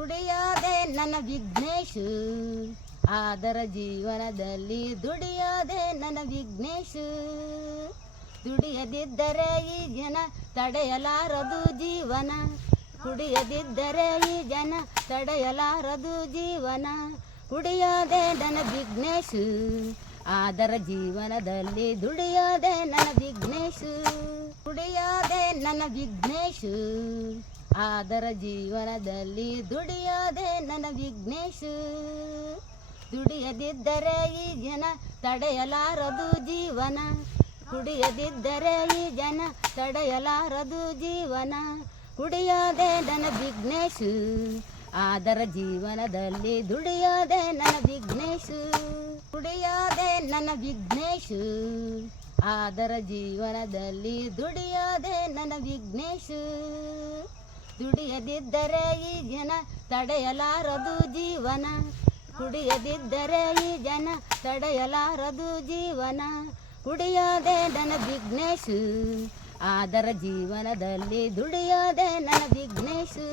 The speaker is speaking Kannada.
ದುಡಿಯಾದೆ ನನ್ನ ವಿಘ್ನೇಶು, ಆದರ ಜೀವನದಲ್ಲಿ ದುಡಿಯಾದೆ ನನ್ನ ವಿಘ್ನೇಶು. ದುಡಿಯದಿದ್ದರೆ ಈ ಜನ ತಡೆಯಲಾರದು ಜೀವನ, ಕುಡಿಯದಿದ್ದರೆ ಈ ಜನ ತಡೆಯಲಾರದು ಜೀವನ. ಕುಡಿಯಾದೆ ನನ್ನ ವಿಘ್ನೇಶು, ಆದರ ಜೀವನದಲ್ಲಿ ದುಡಿಯಾದೆ ನನ್ನ ವಿಘ್ನೇಶು. ಕುಡಿಯಾದೆ ನನ್ನ ವಿಘ್ನೇಶು, ಆದರ ಜೀವನದಲ್ಲಿ ದುಡಿಯಾದೆ ನನ್ನ ವಿಘ್ನೇಶು. ದುಡಿಯದಿದ್ದರೆ ಈ ಜನ ತಡೆಯಲಾರದು ಜೀವನ, ಕುಡಿಯದಿದ್ದರೆ ಈ ಜನ ತಡೆಯಲಾರದು ಜೀವನ. ಕುಡಿಯಾದೆ ನನ್ನ ವಿಘ್ನೇಶು, ಆದರ ಜೀವನದಲ್ಲಿ ದುಡಿಯಾದೆ ನನ್ನ ವಿಘ್ನೇಶು. ಕುಡಿಯಾದೆ ನನ್ನ ವಿಘ್ನೇಶು, ಆದರ ಜೀವನದಲ್ಲಿ ದುಡಿಯಾದೆ ನನ್ನ ವಿಘ್ನೇಶು. ದುಡಿಯದಿದ್ದರೆ ಈ ಜನ ತಡೆಯಲಾರದು ಜೀವನ, ಕುಡಿಯದಿದ್ದರೆ ಈ ಜನ ತಡೆಯಲಾರದು ಜೀವನ. ಕುಡಿಯಾದೆ ನನ್ನ ವಿಘ್ನೇಶು, ಆದರ ಜೀವನದಲ್ಲಿ ದುಡಿಯಾದೆ ನನ್ನ ವಿಘ್ನೇಶು.